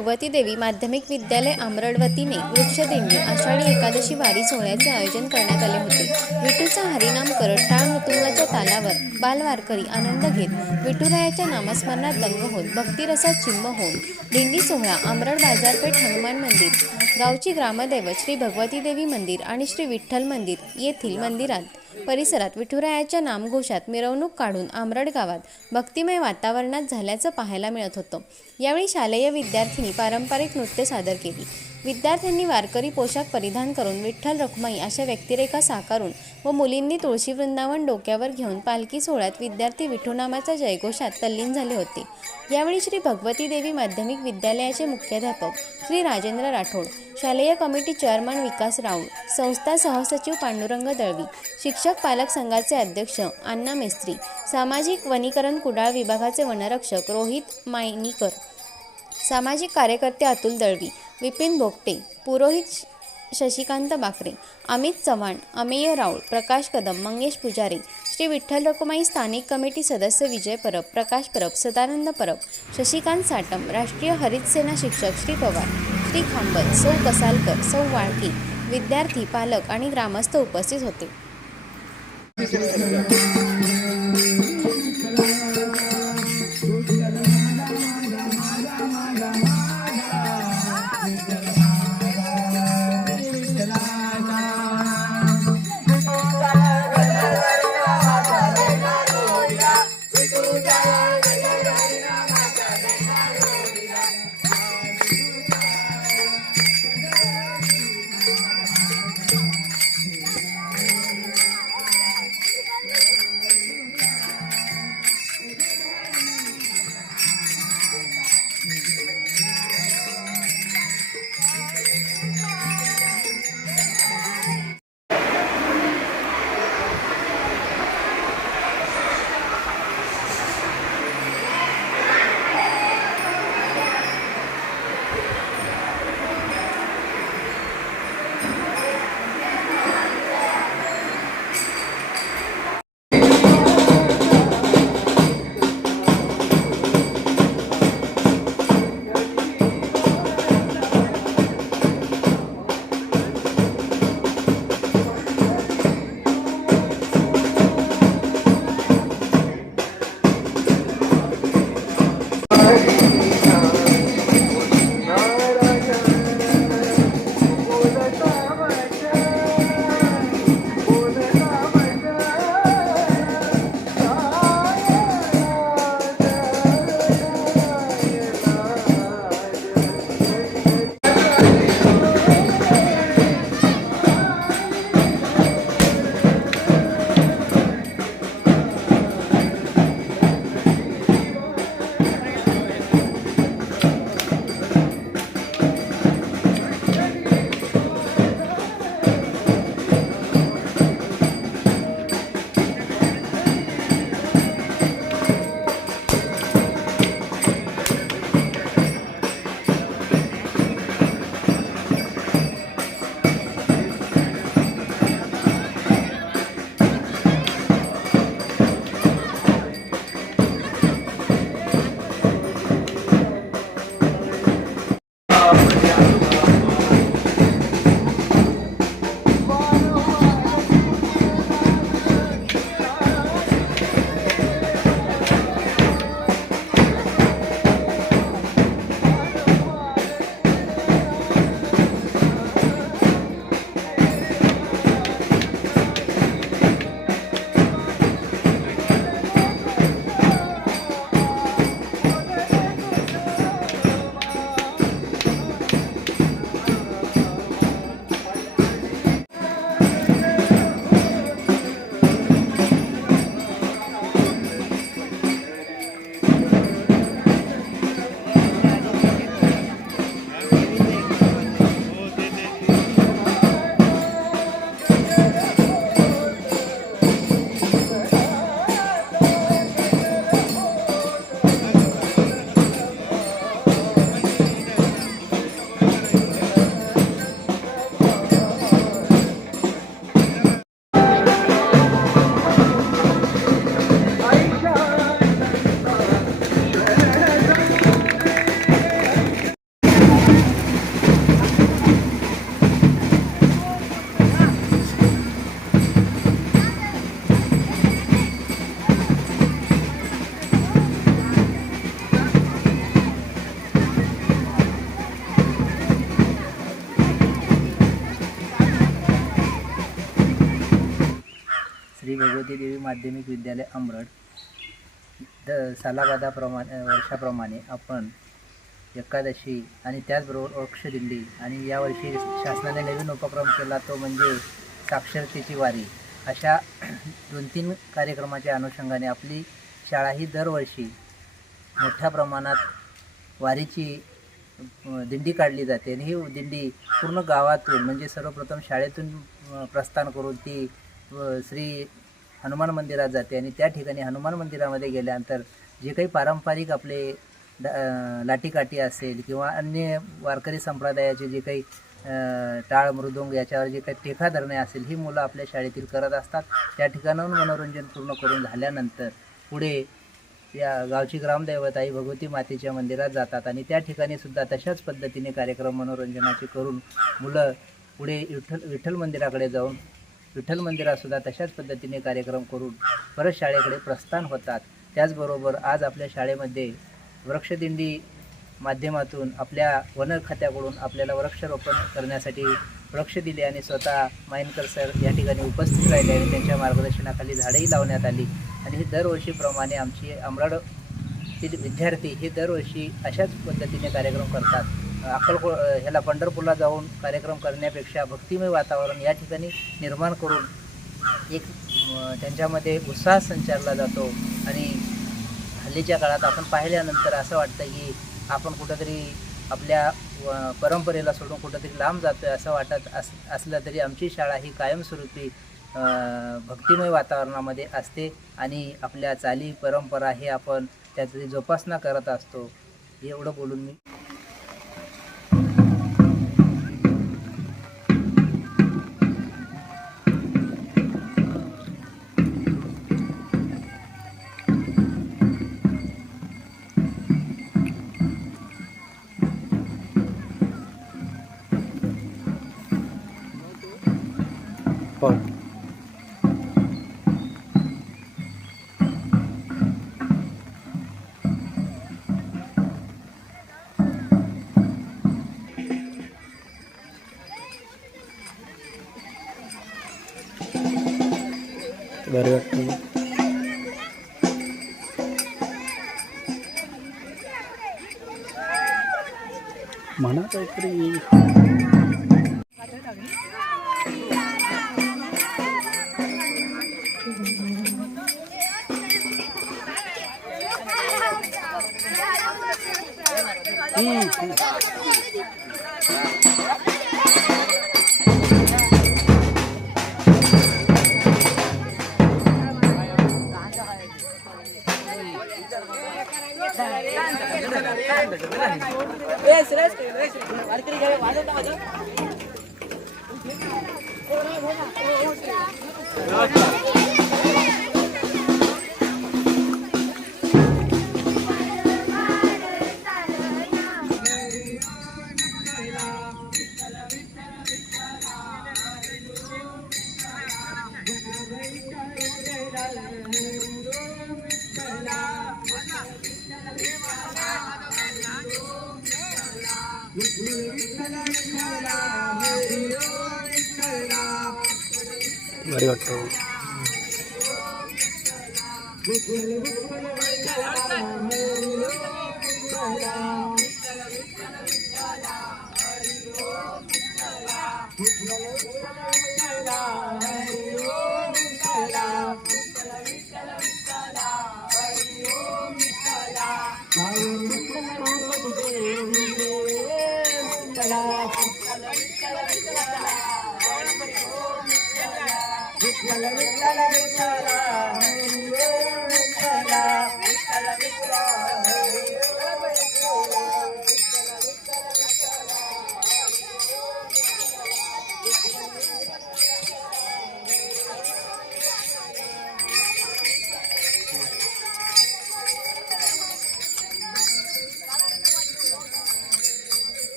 भगवती देवी माध्यमिक विद्यालय आमरडवतीने वृक्षदिंडी आषाढी एकादशी वारी सोहळ्याचे आयोजन करण्यात आले होते. विठूचा हरिनाम करत टाळ मृतुंगाच्या तालावर बालवारकरी आनंद घेत विठुरायाच्या नामस्मरणात दंग होत भक्तिरसात चिंब होऊन दिंडी सोहळा आमरड बाजारपेठ हनुमान मंदिर गावची ग्रामदैवत श्री भगवती देवी मंदिर आणि श्री विठ्ठल मंदिर येथील मंदिरात परिसरात विठुरायाच्या नामघोषात मिरवणूक काढून आमरड गावात भक्तिमय वातावरणात झाल्याचं पाहायला मिळत होतं. यावेळी शालेय विद्यार्थिनी पारंपरिक नृत्य सादर केली. विद्यार्थ्यांनी वारकरी पोशाख परिधान करून विठ्ठल रखुमाई अशा व्यक्तिरेखा साकारून व मुलींनी तुळशी वृंदावन डोक्यावर घेऊन पालखी सोहळ्यात विद्यार्थी विठुनामाच्या जयघोषात तल्लीन झाले होते. यावेळी श्री भगवती देवी माध्यमिक विद्यालयाचे मुख्याध्यापक श्री राजेंद्र राठोड शालेय कमिटी चेअरमन विकास राऊळ संस्था सहसचिव पांडुरंग दळवी शिक्षक पालक संघाचे अध्यक्ष अण्णा मेस्त्री सामाजिक वनीकरण कुडाळ विभागाचे वनरक्षक रोहित मायनीकर सामाजिक कार्यकर्ते अतुल दळवी विपिन भोगटे पुरोहित श- शशिकांत बाकरे अमित चव्हाण अमेय राऊळ प्रकाश कदम मंगेश पुजारी श्री विठ्ठल रकुमाई स्थानिक कमिटी सदस्य विजय परब प्रकाश परब सदानंद परब शशिकांत साटम राष्ट्रीय हरित सेना शिक्षक श्री पवार श्री खांबत सौ कसालकर सौ वाळकी विद्यार्थी पालक आणि ग्रामस्थ उपस्थित होते. भगवती देवी माध्यमिक विद्यालय अमरड द सालाबादाप्रमाणे वर्षाप्रमाणे आपण एकादशी आणि त्याचबरोबर वृक्षदिंडी आणि यावर्षी शासनाने नवीन उपक्रम केला तो म्हणजे साक्षरतेची वारी. अशा दोन तीन कार्यक्रमाच्या अनुषंगाने आपली शाळा ही दरवर्षी मोठ्या प्रमाणात वारीची दिंडी काढली जाते आणि ही दिंडी पूर्ण गावातून म्हणजे सर्वप्रथम शाळेतून प्रस्थान करून ती श्री हनुमान मंदिरात जाते आणि त्या ठिकाणी हनुमान मंदिरामध्ये गेल्यानंतर जे काही पारंपरिक आपले ड- लाटीकाठी असेल किंवा अन्य वारकरी संप्रदायाचे जे काही टाळ मृदुंग याच्यावर जे काही टेका धरणे असेल ही मुलं आपल्या शाळेतील करत असतात. त्या ठिकाणाहून मनोरंजन पूर्ण करून झाल्यानंतर पुढे या गावची ग्रामदैवत आई भगवती मातेच्या मंदिरात जातात आणि त्या ठिकाणी सुद्धा तशाच पद्धतीने कार्यक्रम मनोरंजनाचे करून मुलं पुढे विठ्ठल विठ्ठल मंदिराकडे जाऊन विठ्ठल मंदिरातसुद्धा तशाच पद्धतीने कार्यक्रम करून परत शाळेकडे प्रस्थान होतात. त्याचबरोबर आज आपल्या शाळेमध्ये वृक्षदिंडी माध्यमातून आपल्या वन खात्याकडून आपल्याला वृक्षारोपण करण्यासाठी वृक्ष दिले आणि स्वतः माइनकर सर या ठिकाणी उपस्थित राहिले आणि त्यांच्या मार्गदर्शनाखाली झाडेही लावण्यात आली. आणि ही दरवर्षीप्रमाणे आमची अमराड विद्यार्थी हे दरवर्षी अशाच पद्धतीने कार्यक्रम करतात. अक्कलको ह्याला पंढरपूरला जाऊन कार्यक्रम करण्यापेक्षा भक्तिमय वातावरण या ठिकाणी निर्माण करून एक त्यांच्यामध्ये उत्साह संचारला जातो. आणि हल्लीच्या काळात आपण पाहिल्यानंतर असं वाटतं की आपण कुठंतरी आपल्या परंपरेला सोडून कुठंतरी लांब जातो आहे असं वाटत अस असलं तरी आमची शाळा ही कायमस्वरूपी भक्तिमय वातावरणामध्ये असते आणि आपल्या चाली परंपरा हे आपण त्याची जोपासना करत असतो. एवढं बोलून मी గరి కట్టుకున్నాం మన దగ్గర Mm-hmm. वाटतं ありがとう。うん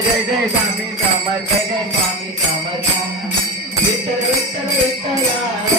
जय जय स्वामी समर्थ जय स्वामी समर्थ विठ्ठल विठ्ठल विठ्ठला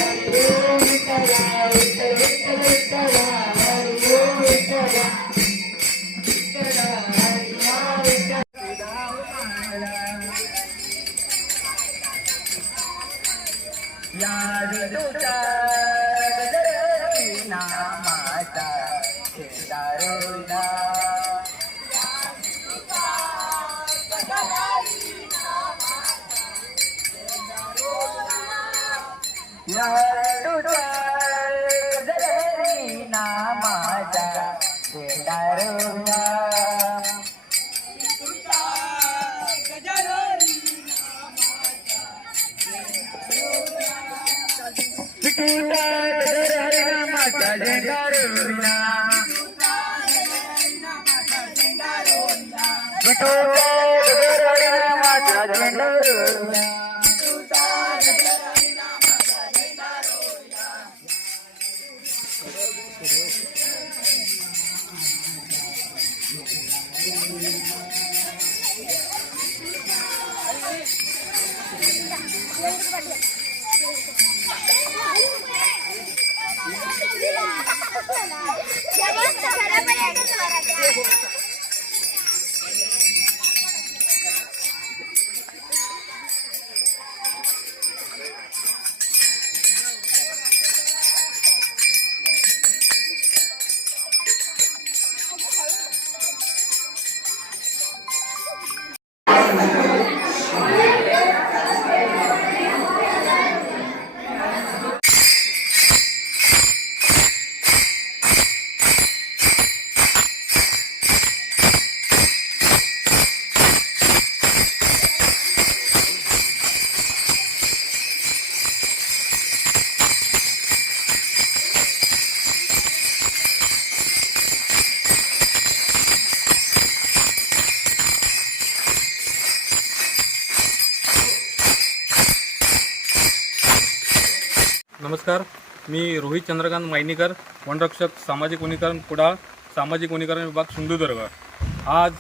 नमस्कार मी रोहित चंद्रकांत मायनीकर वनरक्षक सामाजिक वनीकरण कुडाळ सामाजिक वनीकरण विभाग सिंधुदुर्ग. आज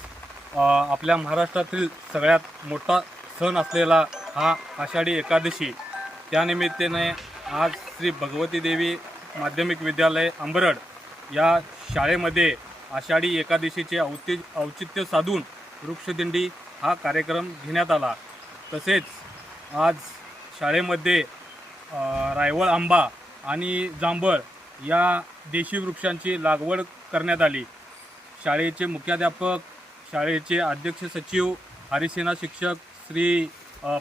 आपल्या महाराष्ट्रातील सगळ्यात मोठा सण असलेला हा आषाढी एकादशी. त्यानिमित्ताने आज श्री भगवती देवी माध्यमिक विद्यालय अंबरड या शाळेमध्ये आषाढी एकादशीचे औति औचित्य साधून वृक्षदिंडी हा कार्यक्रम घेण्यात आला. तसेच आज शाळेमध्ये रायवळ आंबा आणि जांभळ या देशी वृक्षांची लागवड करण्यात आली. शाळेचे मुख्याध्यापक शाळेचे अध्यक्ष सचिव हरिसेना शिक्षक श्री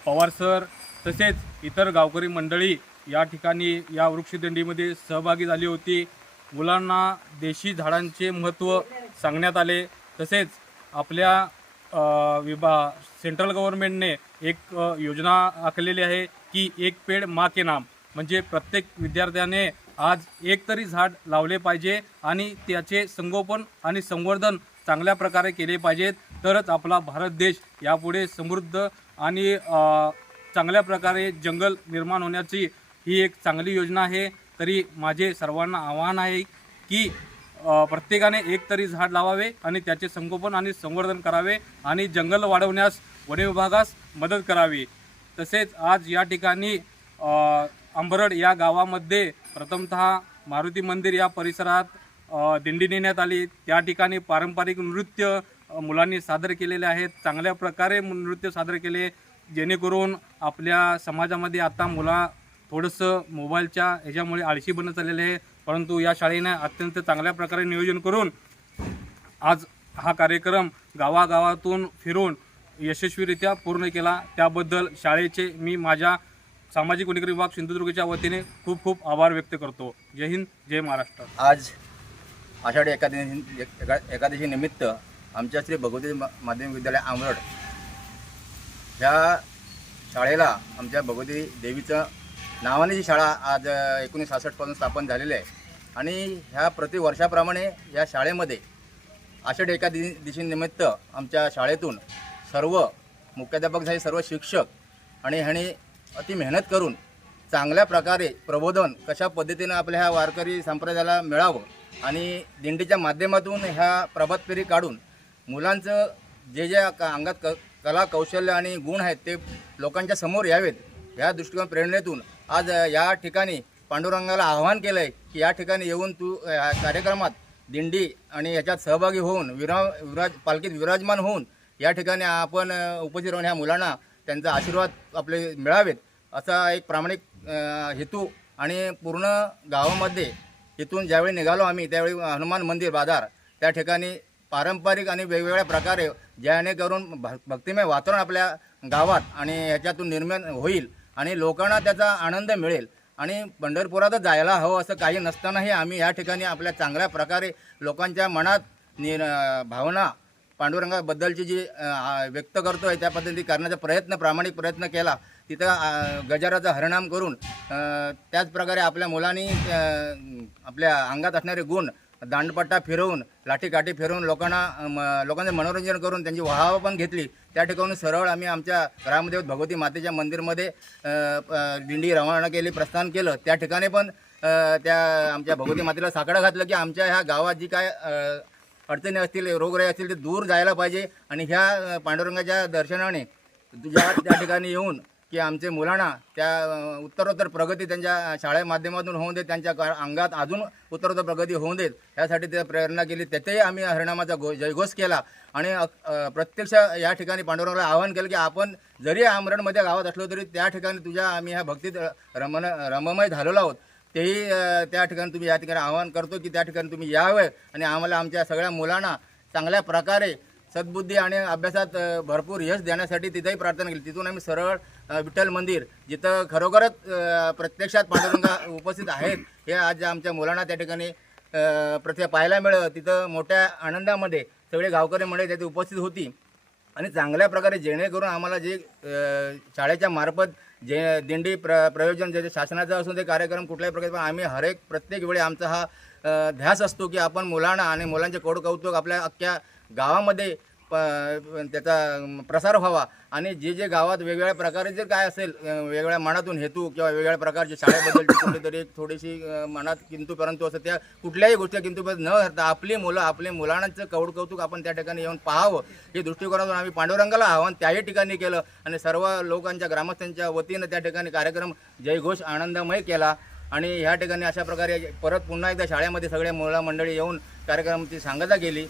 पवार सर तसेच इतर गावकरी मंडळी या ठिकाणी या वृक्षदिंडीमध्ये सहभागी झाली होती. मुलांना देशी झाडांचे महत्त्व सांगण्यात आले. तसेच आपल्या विभा सेंट्रल गव्हर्नमेंटने एक योजना आखलेली आहे. की एक पेड मा के नाम. म्हणजे प्रत्येक विद्यार्थ्याने आज एक तरी झाड लावले पाहिजे आणि त्याचे संगोपन आणि संवर्धन चांगल्या प्रकारे केले पाहिजेत. तरच आपला भारत देश यापुढे समृद्ध आणि चांगल्या प्रकारे जंगल निर्माण होण्याची ही एक चांगली योजना आहे. तरी माझे सर्वांना आव्हान आहे की प्रत्येकाने एक तरी झाड लावावे आणि त्याचे संगोपन आणि संवर्धन करावे आणि जंगल वाढवण्यास वन विभागास मदत करावी. तसेच आज या ठिकाणी अंबरड या गावामध्ये प्रथमतः मारुती मंदिर या परिसरात दिंडी नेण्यात आली. त्या ठिकाणी पारंपरिक नृत्य मुलांनी सादर केलेले आहेत. चांगल्या प्रकारे नृत्य सादर केले जेणेकरून आपल्या समाजामध्ये आता मुला थोडंसं मोबाईलच्या ह्याच्यामुळे आळशी बनत चाललेले आहे. परंतु या शाळेने अत्यंत चांगल्या प्रकारे नियोजन करून आज हा कार्यक्रम गावागावातून फिरून यशस्वीरित्या पूर्ण केला. त्याबद्दल शाळेचे मी माझ्या सामाजिक वनीकरण विभाग सिंधुदुर्गच्या वतीने खूप खूप आभार व्यक्त करतो. जय हिंद जय महाराष्ट्र. आज आषाढी एकादशी एका एकादशी निमित्त आमच्या श्री भगवती माध्यमिक विद्यालय आमरड ह्या शाळेला आमच्या भगवती देवीचं नावाने जी शाळा आज एकोणीस सहासष्टपासून स्थापन झालेली आहे. आणि ह्या प्रतिवर्षाप्रमाणे या शाळेमध्ये आषाढी एकादशी निमित्त आमच्या शाळेतून सर्व मुख्याध्यापक झाले सर्व शिक्षक आणि ह्याने अति मेहनत करून चांगल्या प्रकारे प्रबोधन कशा पद्धतीनं आपल्या ह्या वारकरी संप्रदायाला मिळावं आणि दिंडीच्या माध्यमातून ह्या प्रभात फेरी काढून मुलांचं जे जे अंगात क कला कौशल्य आणि गुण आहेत ते लोकांच्या समोर यावेत ह्या दृष्टिकोन प्रेरणेतून आज या ठिकाणी पांडुरंगाला आव्हान केलं आहे की या ठिकाणी येऊन तू कार्यक्रमात दिंडी आणि याच्यात सहभागी होऊन विरा विराज पालखीत विराजमान होऊन या ठिकाणी आपण उपस्थित राहून ह्या मुलांना त्यांचा आशीर्वाद आपले मिळावेत असा एक प्रामाणिक हेतू आणि पूर्ण गावामध्ये इथून ज्यावेळी निघालो आम्ही त्यावेळी हनुमान मंदिर बाजार त्या ठिकाणी पारंपरिक आणि वेगवेगळ्या प्रकारे जेणेकरून भ भक्तिमय वातावरण आपल्या गावात आणि ह्याच्यातून निर्माण होईल आणि लोकांना त्याचा आनंद मिळेल. आणि पंढरपुरातच जायला हवं असं काही नसतानाही आम्ही या ठिकाणी आपल्या चांगल्या प्रकारे लोकांच्या मनात नि भावना पांडुरंगाबद्दलची जी व्यक्त करतो आहे त्या पद्धती करण्याचा प्रयत्न प्रामाणिक प्रयत्न केला तिथं गजाराचा हरिनाम करून त्याचप्रकारे आपल्या मुलांनी आपल्या अंगात असणारे गुण दांडपट्टा फिरवून लाठीकाठी फिरवून लोकांना म, लोकांचे मनोरंजन करून त्यांची वाहवा पण घेतली. त्या ठिकाणी सरळ आम्ही आमच्या ग्रामदेवत भगवती मातेच्या मंदिरमध्ये दिंडी रवाना केली प्रस्थान केलं. त्या ठिकाणी पण त्या आमच्या भगवती मातेला साकडं घातलं की आमच्या ह्या गावात जी काय अडचणी असतील रोगराई असतील ते दूर जायला पाहिजे. आणि ह्या पांडुरंगाच्या दर्शनाने तुझ्या त्या ठिकाणी येऊन की आमचे मुलांना त्या उत्तरोत्तर प्रगती त्यांच्या शाळे माध्यमातून होऊन देत त्यांच्या अंगात अजून उत्तरोत्तर प्रगती होऊन देत यासाठी ते प्रेरणा केली. तेथेही आम्ही हरिणामाचा घो जयघोष केला. आणि प्रत्यक्ष या ठिकाणी पांडुरंगाला आवाहन केलं की आपण जरी आमरणमध्ये गावात असलो तरी त्या ठिकाणी तुझ्या आम्ही ह्या भक्तीत रमण रममय झालेलो आहोत. तेही त्या ठिकाणी तुम्ही या ठिकाणी आवाहन करतो की त्या ठिकाणी तुम्ही यावे आणि आम्हाला आमच्या सगळ्या मुलांना चांगल्या प्रकारे सद्बुद्धी आणि अभ्यासात भरपूर यश देण्यासाठी तिथेही प्रार्थना केली. तिथून आम्ही सरळ विठ्ठल मंदिर जिथं खरोखरच प्रत्यक्षात पांडुरंगा उपस्थित आहेत हे आज आमच्या मुलांना त्या ठिकाणी अ, पाहायला मिळालं. तिथं मोठ्या आनंदामध्ये सगळे गावकरी मंडळी त्याची उपस्थित होती. आणि चांगल्या प्रकारे जेणेकरून आम्हाला जे शाळेच्या मार्फत जे दिंडी प्र प्रयोजन जे शासनाचं असून ते कार्यक्रम कुठल्याही प्रकारे पण आम्ही हरेक प्रत्येक वेळी आमचा हा ध्यास असतो की आपण मुलांना आणि मुलांचे कोड कौतुक आपल्या अख्ख्या गावामध्ये प त्याचा प्रसार व्हावा. आणि जे जे गावात वेगवेगळ्या प्रकारे जे काय असेल वेगवेगळ्या मनातून हेतू किंवा वेगवेगळ्या प्रकारचे शाळेबद्दलची कुठेतरी एक थोडीशी मनात किंतु परंतु असं त्या कुठल्याही गोष्टी किंतु न हरता आपली मुलं आपले मुलांचं कौड कौतुक आपण त्या ठिकाणी येऊन पाहावं. हे दृष्टिकोनातून आम्ही पांडुरंगाला आव्हान त्याही ठिकाणी केलं. आणि सर्व लोकांच्या ग्रामस्थांच्या वतीनं त्या ठिकाणी कार्यक्रम जयघोष आनंदमय केला. आणि ह्या ठिकाणी अशा प्रकारे परत पुन्हा एकदा शाळेमध्ये सगळे मुला मंडळी येऊन कार्यक्रमाची सांगता केली.